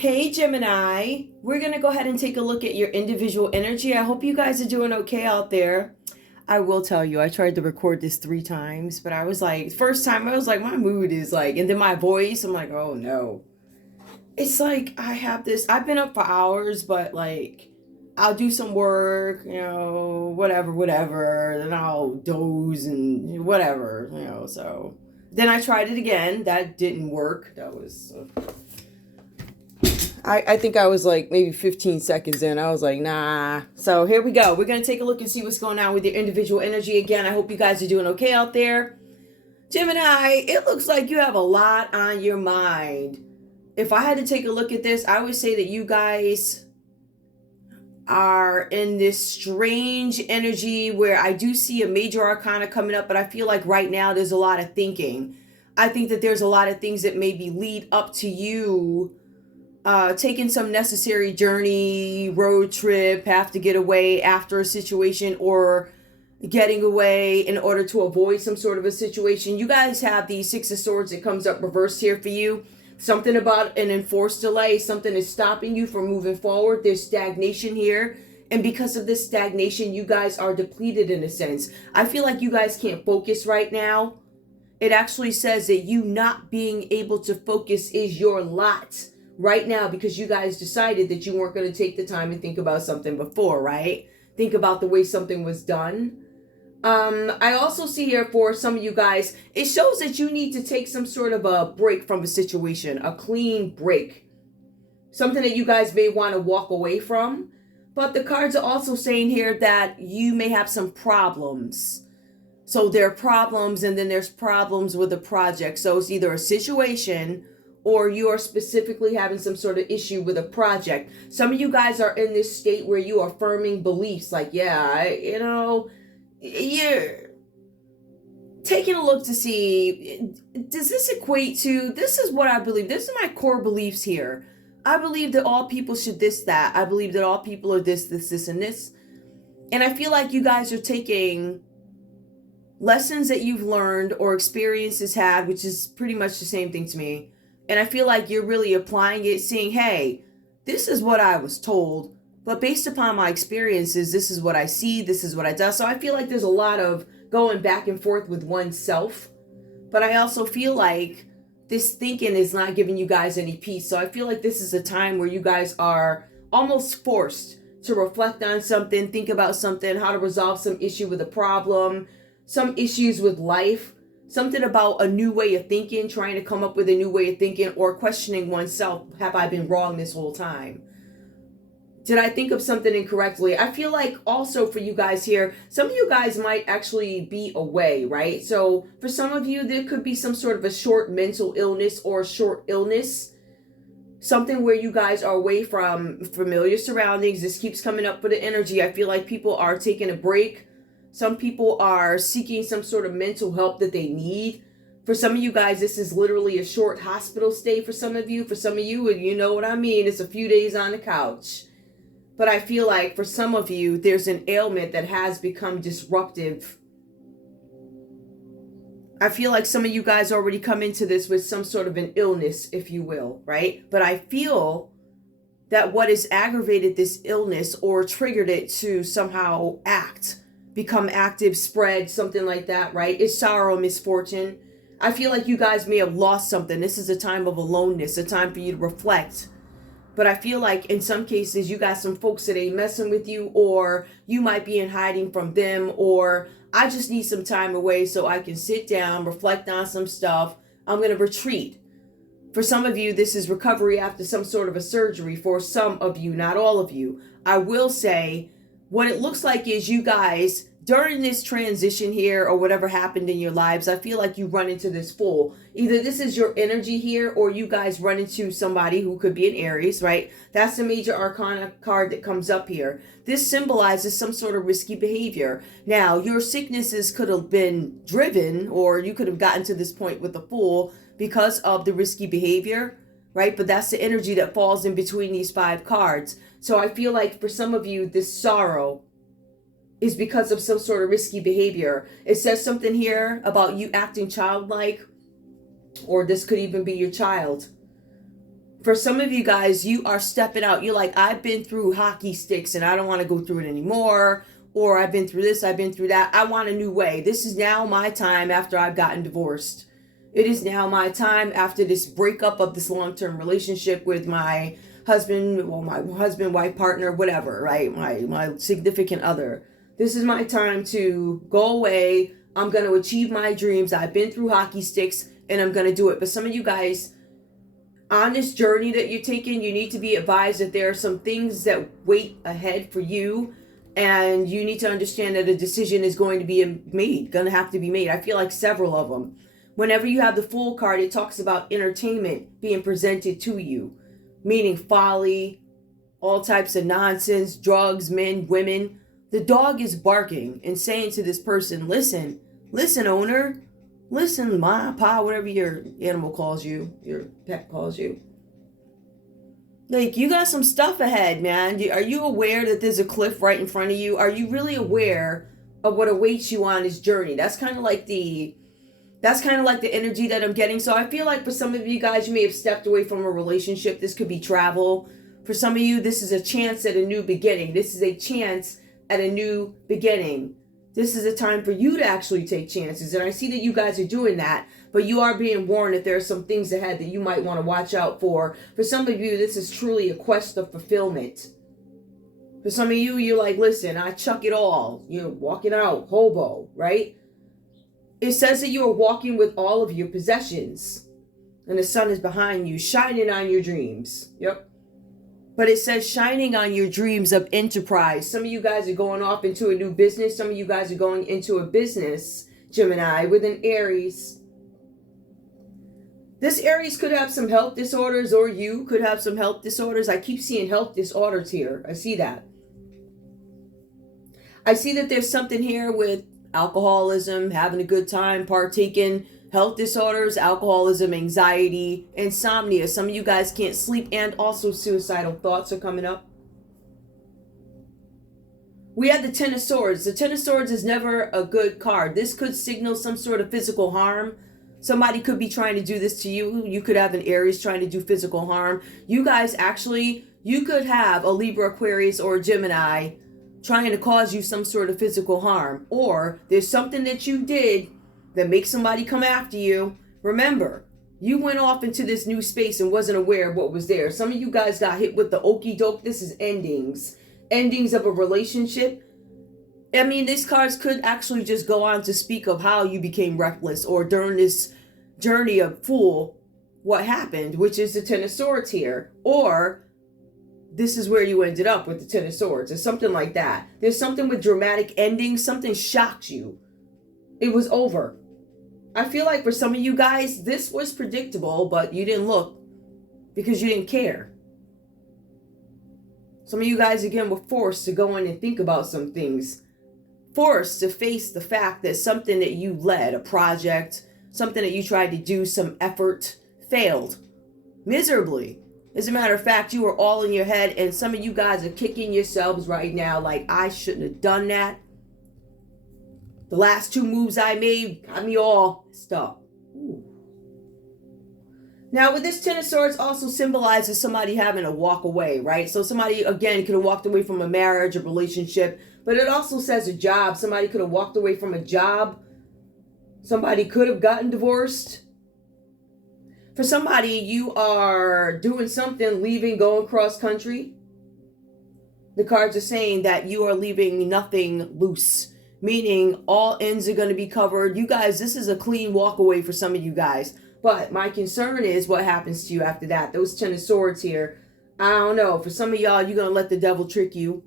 Hey Gemini, we're going to go ahead and take a look at your individual energy. I hope you guys are doing okay out there. I will tell you, I tried to record this 3 times, but I was like, first time I was like, my mood is like, and then my voice, I'm like, oh no. It's like I have this, I've been up for hours, but like I'll do some work, whatever, then I'll doze and whatever. So then I tried it again. That didn't work. That was I think I was like maybe 15 seconds in. I was like, nah. So here we go. We're going to take a look and see what's going on with your individual energy. Again, I hope you guys are doing okay out there. Gemini, it looks like you have a lot on your mind. If I had to take a look at this, I would say that you guys are in this strange energy where I do see a major arcana coming up, but I feel like right now there's a lot of thinking. I think that there's a lot of things that maybe lead up to you taking some necessary journey, road trip, have to get away after a situation, or getting away in order to avoid some sort of a situation. You guys have the Six of Swords that comes up reversed here for you. Something about an enforced delay, something is stopping you from moving forward. There's stagnation here. And because of this stagnation, you guys are depleted in a sense. I feel like you guys can't focus right now. It actually says that you not being able to focus is your lot right now because you guys decided that you weren't going to take the time to think about something before, right? Think about the way something was done. I also see here for some of you guys, it shows that you need to take some sort of a break from a situation, a clean break. Something that you guys may want to walk away from. But the cards are also saying here that you may have some problems. So there are problems and then there's problems with the project. So it's either a situation or you are specifically having some sort of issue with a project. Some of you guys are in this state where you are affirming beliefs like, you're taking a look to see, does this equate to, this is what I believe. This is my core beliefs here. I believe that all people should this, that. I believe that all people are this, and this. And I feel like you guys are taking lessons that you've learned or experiences had, which is pretty much the same thing to me. And I feel like you're really applying it, saying, hey, this is what I was told, but based upon my experiences, this is what I see, this is what I do. So I feel like there's a lot of going back and forth with oneself, but I also feel like this thinking is not giving you guys any peace. So I feel like this is a time where you guys are almost forced to reflect on something, think about something, how to resolve some issue with a problem, some issues with life, something about a new way of thinking, trying to come up with a new way of thinking, or questioning oneself. Have I been wrong this whole time? Did I think of something incorrectly? I feel like also for you guys here, some of you guys might actually be away, right? So for some of you, there could be some sort of a short mental illness or short illness. Something where you guys are away from familiar surroundings. This keeps coming up for the energy. I feel like people are taking a break. Some people are seeking some sort of mental help that they need. For some of you guys, this is literally a short hospital stay for some of you. For some of you, you know what I mean, it's a few days on the couch. But I feel like for some of you, there's an ailment that has become disruptive. I feel like some of you guys already come into this with some sort of an illness, if you will, right? But I feel that what has aggravated this illness or triggered it to somehow become active, spread, something like that, right? Is sorrow, misfortune. I feel like you guys may have lost something. This is a time of aloneness, a time for you to reflect. But I feel like in some cases you got some folks that ain't messing with you, or you might be in hiding from them, or I just need some time away so I can sit down, reflect on some stuff. I'm going to retreat. For some of you, this is recovery after some sort of a surgery. For some of you, not all of you. I will say what it looks like is you guys, during this transition here or whatever happened in your lives, I feel like you run into this fool. Either this is your energy here or you guys run into somebody who could be an Aries, right? That's the major arcana card that comes up here. This symbolizes some sort of risky behavior. Now, your sicknesses could have been driven, or you could have gotten to this point with the fool because of the risky behavior, right? But that's the energy that falls in between these 5 cards. So I feel like for some of you, this sorrow is because of some sort of risky behavior. It says something here about you acting childlike, or this could even be your child. For some of you guys, you are stepping out. You're like, I've been through hockey sticks and I don't want to go through it anymore. Or I've been through this, I've been through that. I want a new way. This is now my time after I've gotten divorced. It is now my time after this breakup of this long-term relationship with my husband, well, my husband, wife, partner, whatever, right? My significant other. This is my time to go away. I'm going to achieve my dreams. I've been through hockey sticks and I'm going to do it. But some of you guys, on this journey that you're taking, you need to be advised that there are some things that wait ahead for you. And you need to understand that a decision is going to be made, going to have to be made. I feel like several of them. Whenever you have the Fool card, it talks about entertainment being presented to you, meaning folly, all types of nonsense, drugs, men, women. The dog is barking and saying to this person, listen, owner, listen, ma, pa, whatever your animal calls you, your pet calls you. Like, you got some stuff ahead, man. Are you aware that there's a cliff right in front of you? Are you really aware of what awaits you on this journey? That's kind of like the energy that I'm getting. So I feel like for some of you guys, you may have stepped away from a relationship. This could be travel. For some of you, this is a chance at a new beginning. This is a chance at a new beginning. This is a time for you to actually take chances. And I see that you guys are doing that. But you are being warned that there are some things ahead that you might want to watch out for. For some of you, this is truly a quest of fulfillment. For some of you, you're like, listen, I chuck it all. You're walking out, hobo, right? It says that you are walking with all of your possessions. And the sun is behind you, shining on your dreams. Yep. But it says shining on your dreams of enterprise. Some of you guys are going off into a new business. Some of you guys are going into a business, Gemini, with an Aries. This Aries could have some health disorders, or you could have some health disorders. I keep seeing health disorders here. I see that. I see that there's something here with alcoholism, having a good time, partaking, health disorders, alcoholism, anxiety, insomnia. Some of you guys can't sleep, and also suicidal thoughts are coming up. We have the Ten of Swords. The Ten of Swords is never a good card. This could signal some sort of physical harm. Somebody could be trying to do this to you. You could have an Aries trying to do physical harm. You guys actually, you could have a Libra, Aquarius, or a Gemini trying to cause you some sort of physical harm. Or there's something that you did that makes somebody come after you. Remember, you went off into this new space and wasn't aware of what was there. Some of you guys got hit with the okie doke. This is endings. Endings of a relationship. I mean, these cards could actually just go on to speak of how you became reckless, or during this journey of Fool, what happened, which is the Ten of Swords here. Or this is where you ended up with the Ten of Swords, or something like that. There's something with dramatic endings. Something shocked you. It was over. I feel like for some of you guys, this was predictable, but you didn't look because you didn't care. Some of you guys, again, were forced to go in and think about some things. Forced to face the fact that something that you led, a project, something that you tried to do, some effort, failed miserably. As a matter of fact, you were all in your head, and some of you guys are kicking yourselves right now like, I shouldn't have done that. The last two moves I made got me all stuck. Ooh. Now, with this Ten of Swords also symbolizes somebody having to walk away, right? So somebody, again, could have walked away from a marriage, a relationship, but it also says a job. Somebody could have walked away from a job. Somebody could have gotten divorced. For somebody, you are doing something, leaving, going cross country. The cards are saying that you are leaving nothing loose, meaning all ends are going to be covered. You guys, this is a clean walk away for some of you guys. But my concern is what happens to you after that. Those Ten of Swords here, I don't know. For some of y'all, you're going to let the devil trick you.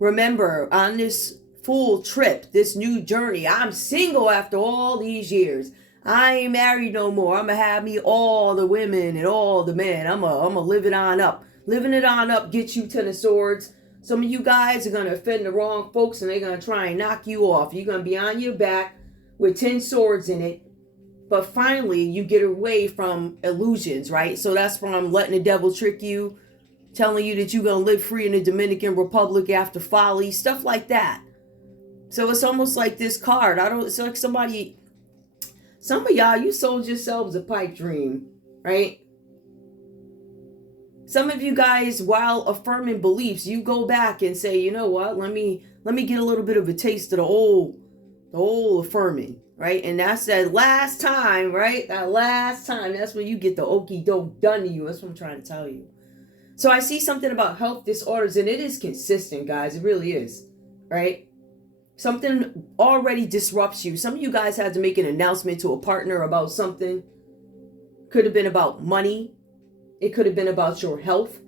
Remember, on this Fool trip, this new journey, I'm single after all these years. I ain't married no more. I'm going to have me all the women and all the men. I'm going to live it on up. Living it on up gets you Ten of Swords. Some of you guys are going to offend the wrong folks, and they're going to try and knock you off. You're going to be on your back with 10 swords in it. But finally, you get away from illusions, right? So that's from letting the devil trick you, telling you that you're going to live free in the Dominican Republic after folly, stuff like that. So it's almost like this card. It's like some of y'all, you sold yourselves a pipe dream, right? Some of you guys, while affirming beliefs, you go back and say, you know what, let me get a little bit of a taste of the old affirming, right? And that's that last time, right? That last time, that's when you get the okie doke done to you. That's what I'm trying to tell you. So I see something about health disorders, and it is consistent, guys. It really is, right? Something already disrupts you. Some of you guys had to make an announcement to a partner about something. Could have been about money. It could have been about your health.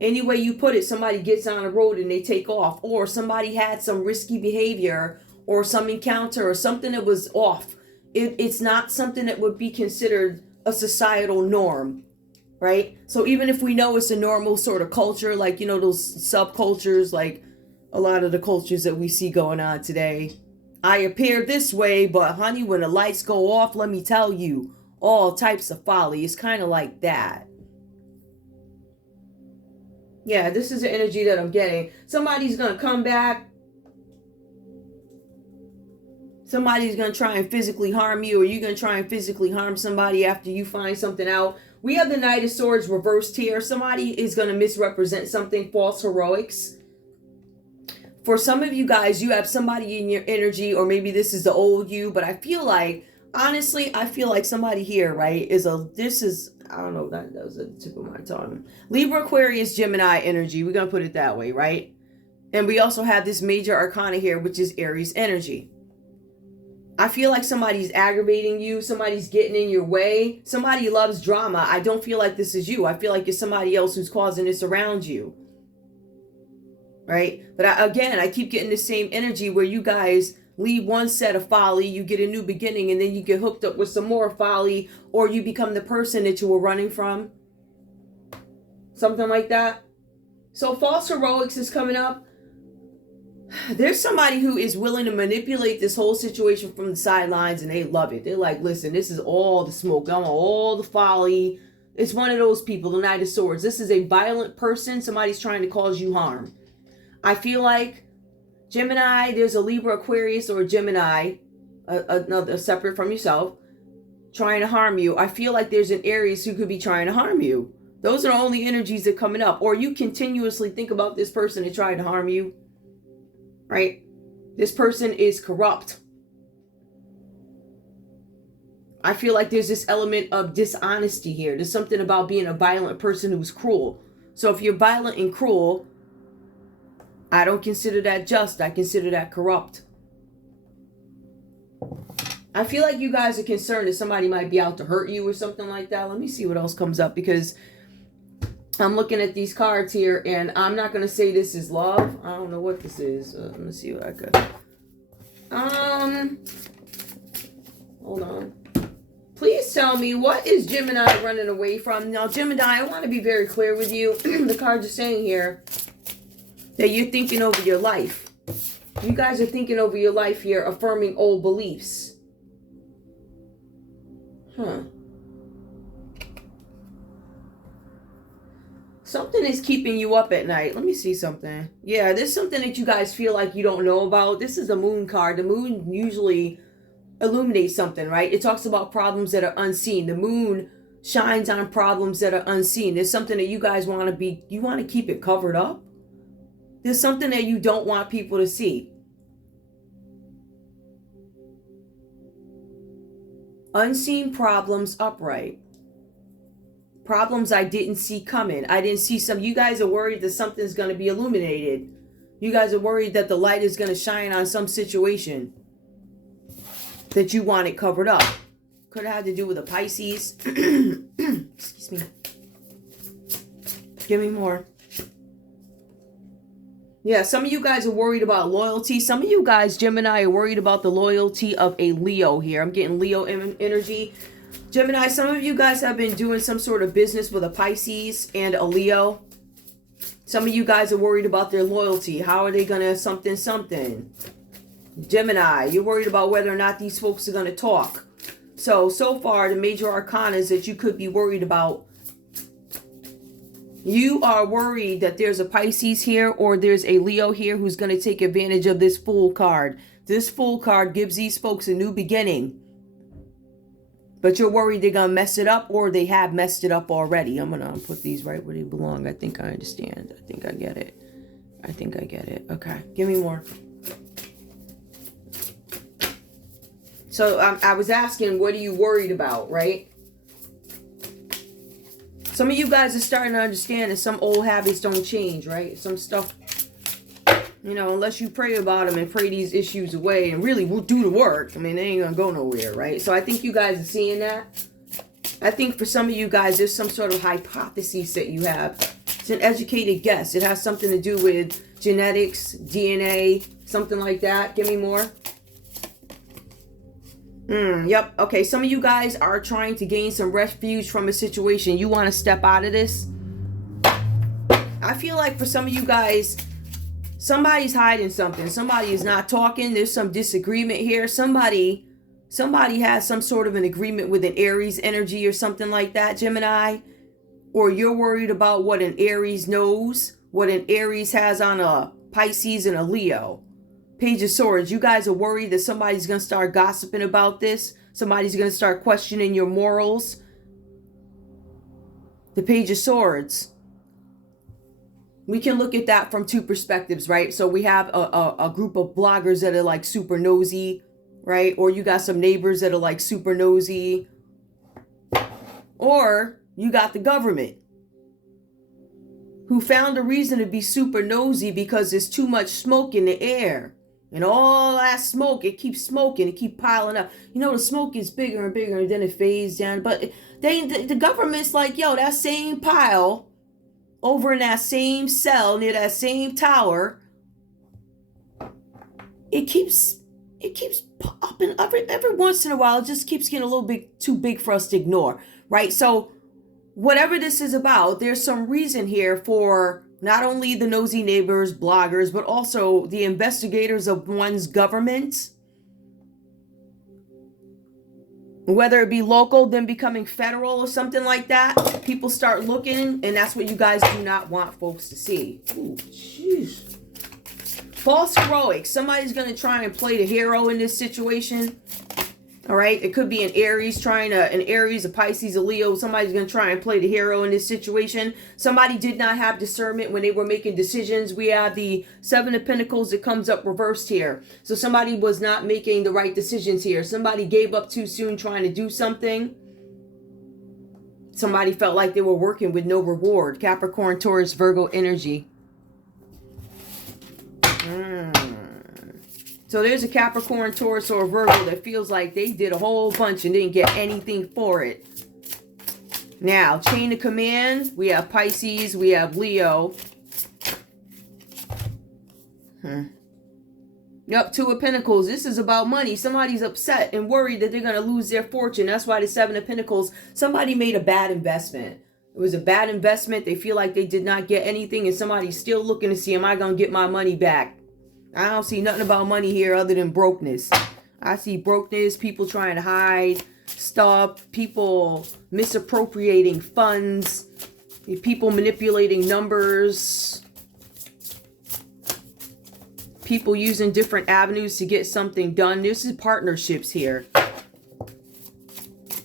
Any way you put it, somebody gets on a road and they take off, or somebody had some risky behavior or some encounter or something that was off. It's not something that would be considered a societal norm, right? So even if we know it's a normal sort of culture, like, you know, those subcultures, like a lot of the cultures that we see going on today. I appear this way, but honey, when the lights go off, let me tell you, all types of folly. It's kind of like that. Yeah, this is the energy that I'm getting. Somebody's going to come back. Somebody's going to try and physically harm you, or you're going to try and physically harm somebody after you find something out. We have the Knight of Swords reversed here. Somebody is going to misrepresent something, false heroics. For some of you guys, you have somebody in your energy, or maybe this is the old you, but I feel like, honestly, I feel like somebody here, right, I don't know, that was at the tip of my tongue. Libra, Aquarius, Gemini energy. We're going to put it that way, right? And we also have this major arcana here, which is Aries energy. I feel like somebody's aggravating you. Somebody's getting in your way. Somebody loves drama. I don't feel like this is you. I feel like it's somebody else who's causing this around you. Right? But I keep getting the same energy where you guys leave one set of folly, you get a new beginning, and then you get hooked up with some more folly, or you become the person that you were running from. Something like that. So false heroics is coming up. There's somebody who is willing to manipulate this whole situation from the sidelines, and they love it. They're like, listen, this is all the smoke. I want all the folly. It's one of those people, the Knight of Swords. This is a violent person. Somebody's trying to cause you harm. I feel like Gemini, there's a Libra, Aquarius, or a Gemini, another separate from yourself, trying to harm you. I feel like there's an Aries who could be trying to harm you. Those are the only energies that are coming up. Or you continuously think about this person and trying to harm you. Right? This person is corrupt. I feel like there's this element of dishonesty here. There's something about being a violent person who's cruel. So if you're violent and cruel, I don't consider that just. I consider that corrupt. I feel like you guys are concerned that somebody might be out to hurt you or something like that. Let me see what else comes up, because I'm looking at these cards here, and I'm not going to say this is love. I don't know what this is. Let me see what I could. Hold on. Please tell me, what is Gemini running away from? Now, Gemini, I want to be very clear with you. The cards are saying here that you're thinking over your life. You guys are thinking over your life here, affirming old beliefs. Something is keeping you up at night. Let me see something. Yeah, there's something that you guys feel like you don't know about. This is a moon card. The moon usually illuminates something, right? It talks about problems that are unseen. The moon shines on problems that are unseen. There's something that you guys want to keep it covered up. There's something that you don't want people to see. Unseen problems upright. Problems I didn't see coming. I didn't see some. You guys are worried that something's going to be illuminated. You guys are worried that the light is going to shine on some situation that you want it covered up. Could have had to do with a Pisces. Excuse me. Give me more. Yeah, some of you guys are worried about loyalty. Some of you guys, Gemini, are worried about the loyalty of a Leo here. I'm getting Leo energy. Gemini, some of you guys have been doing some sort of business with a Pisces and a Leo. Some of you guys are worried about their loyalty. How are they going to something? Gemini, you're worried about whether or not these folks are going to talk. So far, the major arcana is that you could be worried about. You are worried that there's a Pisces here or there's a Leo here who's going to take advantage of this Fool card. This Fool card gives these folks a new beginning. But you're worried they're going to mess it up, or they have messed it up already. I'm going to put these right where they belong. I think I understand. I think I get it. I think I get it. Okay. Give me more. So I was asking, what are you worried about, right? Some of you guys are starting to understand that some old habits don't change, right? Some stuff, you know, unless you pray about them and pray these issues away and really do the work, I mean, they ain't gonna go nowhere, right? So I think you guys are seeing that. I think for some of you guys, there's some sort of hypothesis that you have. It's an educated guess. It has something to do with genetics, DNA, something like that. Give me more. Yep. Okay. Some of you guys are trying to gain some refuge from a situation. You want to step out of this. I feel like for some of you guys, somebody's hiding something. Somebody is not talking. There's some disagreement here. Somebody has some sort of an agreement with an Aries energy or something like that, Gemini. Or you're worried about what an Aries knows, what an Aries has on a Pisces and a Leo. Page of Swords, you guys are worried that somebody's going to start gossiping about this. Somebody's going to start questioning your morals. The Page of Swords. We can look at that from two perspectives, right? So we have a group of bloggers that are like super nosy, right? Or you got some neighbors that are like super nosy. Or you got the government, who found a reason to be super nosy because there's too much smoke in the air. And all that smoke, it keeps smoking, it keeps piling up. You know, the smoke is bigger and bigger and then it fades down. But the government's like, yo, that same pile over in that same cell near that same tower, it keeps popping every once in a while. It just keeps getting a little bit too big for us to ignore, right? So whatever this is about, there's some reason here for not only the nosy neighbors, bloggers, but also the investigators of one's government. Whether it be local, then becoming federal or something like that. People start looking, and that's what you guys do not want folks to see. Ooh, jeez. False heroic. Somebody's going to try and play the hero in this situation. All right, it could be an Aries a Pisces, a Leo. Somebody's going to try and play the hero in this situation. Somebody did not have discernment when they were making decisions. We have the Seven of Pentacles that comes up reversed here. So somebody was not making the right decisions here. Somebody gave up too soon trying to do something. Somebody felt like they were working with no reward. Capricorn, Taurus, Virgo energy. So there's a Capricorn, Taurus, or Virgo that feels like they did a whole bunch and didn't get anything for it. Now, chain of command, we have Pisces, we have Leo. Yep, Two of Pentacles. This is about money. Somebody's upset and worried that they're going to lose their fortune. That's why the Seven of Pentacles, somebody made a bad investment. It was a bad investment. They feel like they did not get anything, and somebody's still looking to see, am I going to get my money back? I don't see nothing about money here other than brokenness. I see brokenness, people trying to hide stuff, people misappropriating funds, people manipulating numbers, people using different avenues to get something done. This is partnerships here.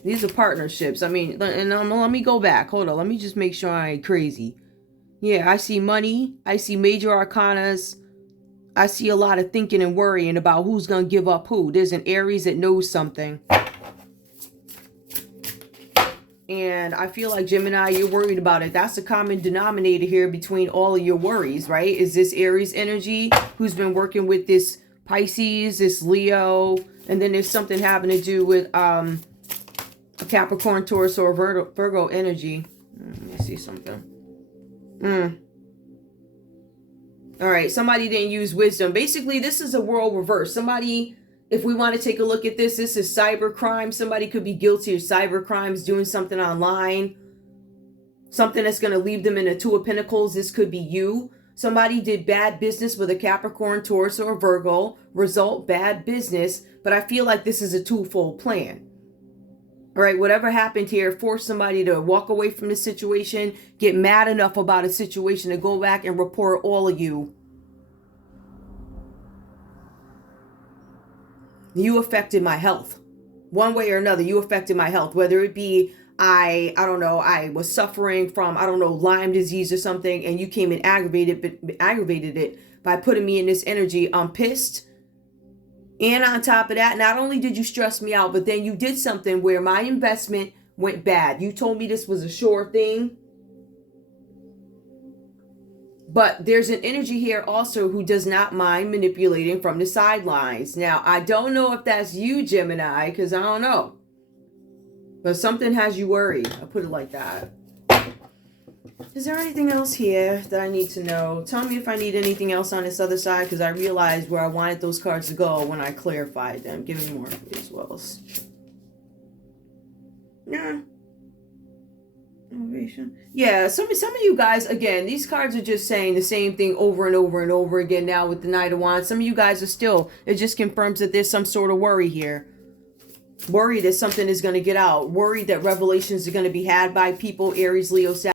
These are partnerships. I mean, and let me go back. Hold on. Let me just make sure I ain't crazy. Yeah, I see money. I see major arcanas. I see a lot of thinking and worrying about who's going to give up who. There's an Aries that knows something. And I feel like, Gemini, you're worried about it. That's the common denominator here between all of your worries, right? Is this Aries energy who's been working with this Pisces, this Leo, and then there's something having to do with a Capricorn, Taurus, or Virgo energy. Let me see something. All right, somebody didn't use wisdom. Basically, this is a world reverse. Somebody, if we want to take a look at this, this is cyber crime. Somebody could be guilty of cyber crimes, doing something online. Something that's going to leave them in a Two of Pentacles. This could be you. Somebody did bad business with a Capricorn, Taurus, or Virgo. Result, bad business. But I feel like this is a twofold plan. All right, whatever happened here forced somebody to walk away from the situation, get mad enough about a situation to go back and report all of you. You affected my health. one way or another. You affected my health, whether it be I don't know, I was suffering from, I don't know, Lyme disease or something, and you came and aggravated it by putting me in this energy. I'm pissed. And on top of that, not only did you stress me out, but then you did something where my investment went bad. You told me this was a sure thing. But there's an energy here also who does not mind manipulating from the sidelines. Now, I don't know if that's you, Gemini, because I don't know. But something has you worried. I'll put it like that. Is there anything else here that I need to know? Tell me if I need anything else on this other side, because I realized where I wanted those cards to go when I clarified them. Give me more, please, Willis. Yeah. Yeah, some of you guys, again, these cards are just saying the same thing over and over and over again now with the Knight of Wands. Some of you guys are still, it just confirms that there's some sort of worry here. Worry that something is going to get out. Worry that revelations are going to be had by people, Aries, Leo, Sagittarius.